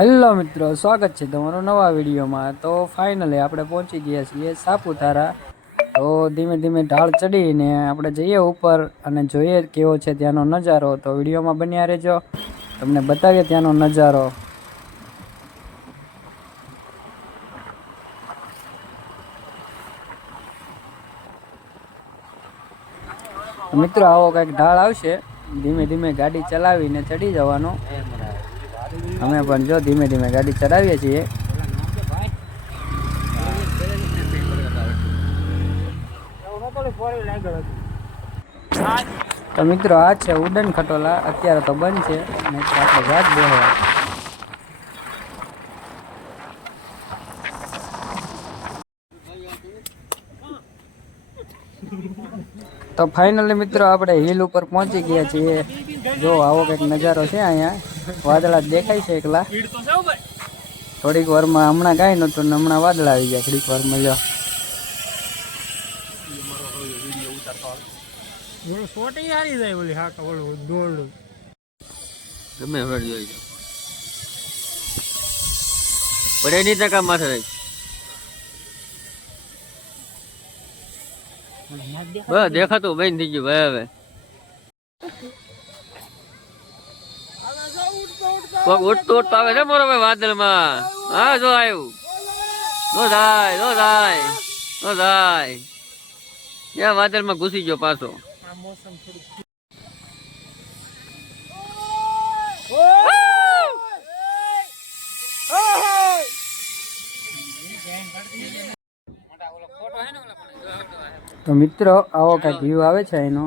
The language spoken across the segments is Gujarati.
હેલો મિત્રો, સ્વાગત છે તમારો નવા વિડીયોમાં। તો ફાઇનલી આપણે પહોંચી ગયા છીએ સાપુતારા। તો ધીમે ધીમે ઢાળ ચડીને આપણે જઈએ ઉપર અને જોઈએ કેવો છે ત્યાંનો નજારો। તો વિડીયોમાં બન્યા રહેજો, તમને બતાવીએ ત્યાંનો નજારો। મિત્રો આવો કંઈક ઢાળ આવશે, ધીમે ધીમે ગાડી ચલાવીને ચડી જવાનું। અમે પણ જો ધીમે ધીમે ગાડી ચલાવીએ છીએ। તો મિત્રો આ છે ઉડન ખટોલા, અત્યારે તો બંધ છે, નહીં તો આપણે જાત બેહવા। તો ફાઇનલી મિત્રો આપણે હિલ ઉપર પહોંચી ગયા છીએ। જો આવો કંઈક નજારો છે અહીંયા, વાદળા દેખાય છે એકલા। થોડીક વારમાં હમણાં કાંઈ નહોતું ને હમણાં વાદળા આવી ગયા થોડીક વારમાં। જો દેખાતું બેન થઈ ગયું ભાઈ। હવે ઉઠતું ઉઠતું આવે છે મારો ભાઈ વાદળ માં। હા જો આવ્યું, નો થાય નો થાય નો થાય, ત્યાં વાદળ માં ઘૂસી ગયો પાછો। તો મિત્રો આવો કંઈક વ્યૂ આવે છે એનો,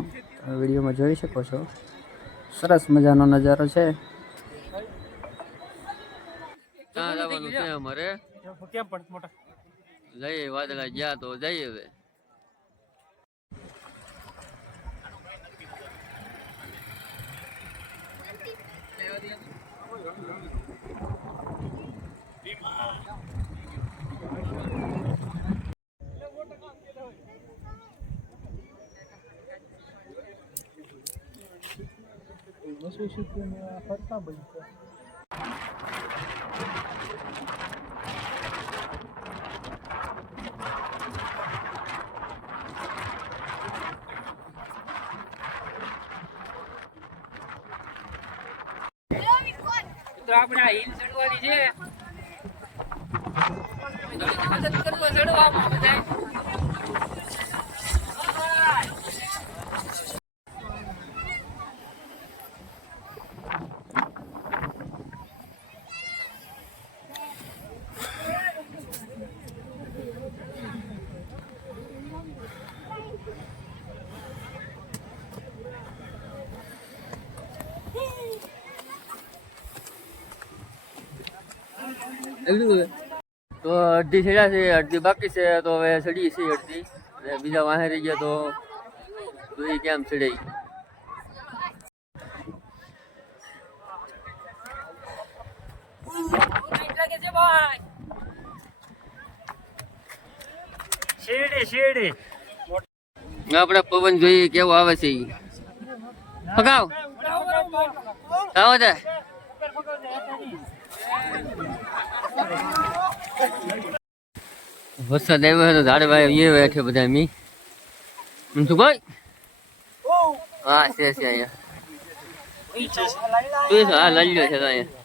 વિડીયોમાં જોઈ શકો છો। સરસ મજાનો નજારો છે। ત્યાં જવાનું છે અમારે, જઈએ વાદળા ગયા તો જઈએ હવે। તો આપણે આ હિલ ચડવાની છે, મદદ કરવા ચડવામાં બધા। તો અડધી ચડ્યા છે, અડધી બાકી છે। તો હવે ચડીએ છીએ અડધી, બીજા વાહે રહી ગયા તો એ કેમ ચડાઈ। આપણે પવન જોઈએ કેવો આવે છે, ફગાવ આવો છે। વરસાદ આવ્યો તો ઝાડ ભાઈ એ બેઠે બધા મી શું ભાઈ। હા છે અહીંયા, હા લાલ્યો છે અહીંયા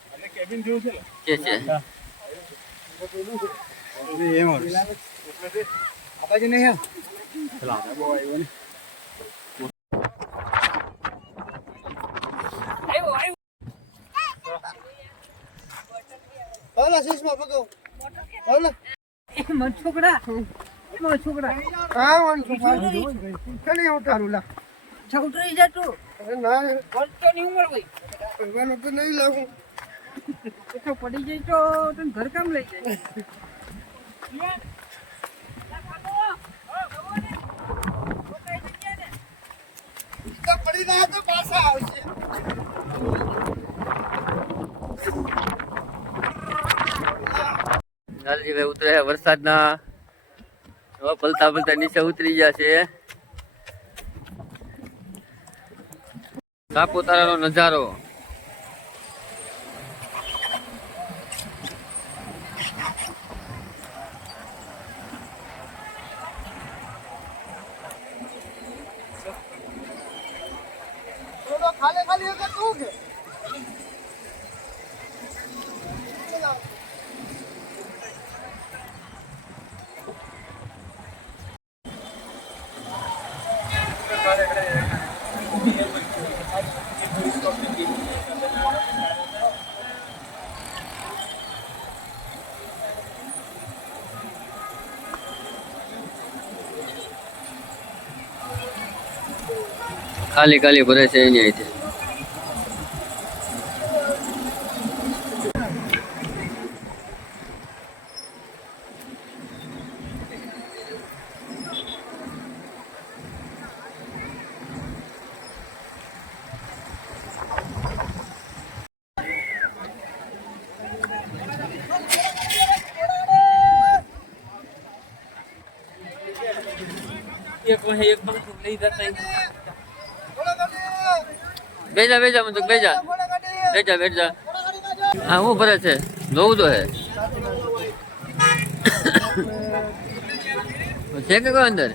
છોકરા છોકરી જતું ની ઉંમર ભાઈ નહીં લાવું પડી જાય તો ઘર કામ લઈ જાય। પડી જાય તો પાછા આવશે। લાલજીભાઈ ઉતરે વરસાદના, પલતા પલતા નીચે ઉતરી ગયા છે। સાપુતારાનો નજારો। ખાલી ખાલી ભરે છે એની અહીંથી. બેજા બેજા મને બેજા બેજા બેજા. હા હું ભરે છે જોવું તો હે છે કે કોઈ અંદર.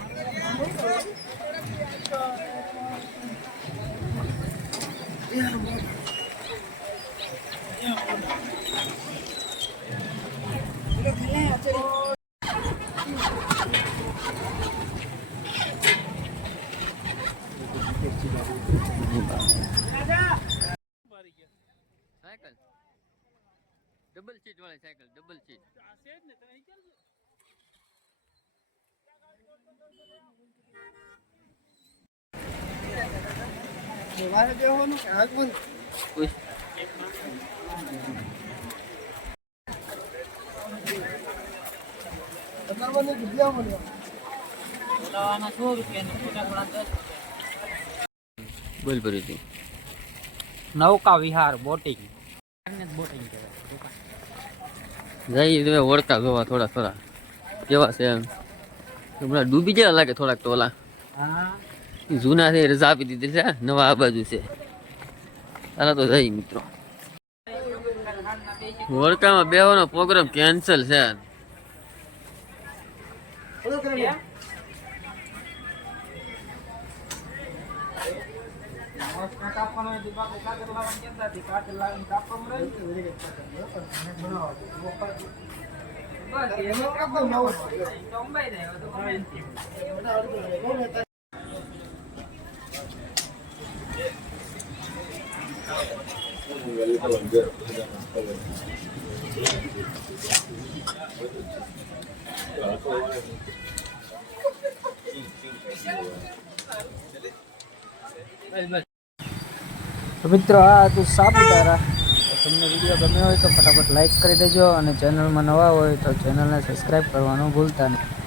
સાયકલ ડબલ સીટ વાળી સાયકલ ડબલ સીટ. મારે બેહવાનું કે આગમન કરવાનું કે બેહવાનું બોલાવાના 100 રૂપિયા ને થોડા 10 બોલ ભરી હતી. નૌકા વિહાર બોટિંગ બોટિંગ કહેવાય. જઈ તમે વળતા જોવા થોડા થોડા કેવા છે એમ. હમણાં ડૂબી જાય લાગે થોડાક તો ઓલા હા જૂના છે રજા આપી દીધી છે નવા આ બાજુ છે. તારા તો જઈ મિત્રો વળકામાં બેવાનો પ્રોગ્રામ કેન્સલ છે. તો મિત્રો આ હતું સાપુતારા. તો તમને વિડીયો ગમ્યો હોય તો ફટાફટ લાઈક કરી દેજો અને ચેનલમાં નવા હોય તો ચેનલને સબસ્ક્રાઈબ કરવાનું ભૂલતા નહીં.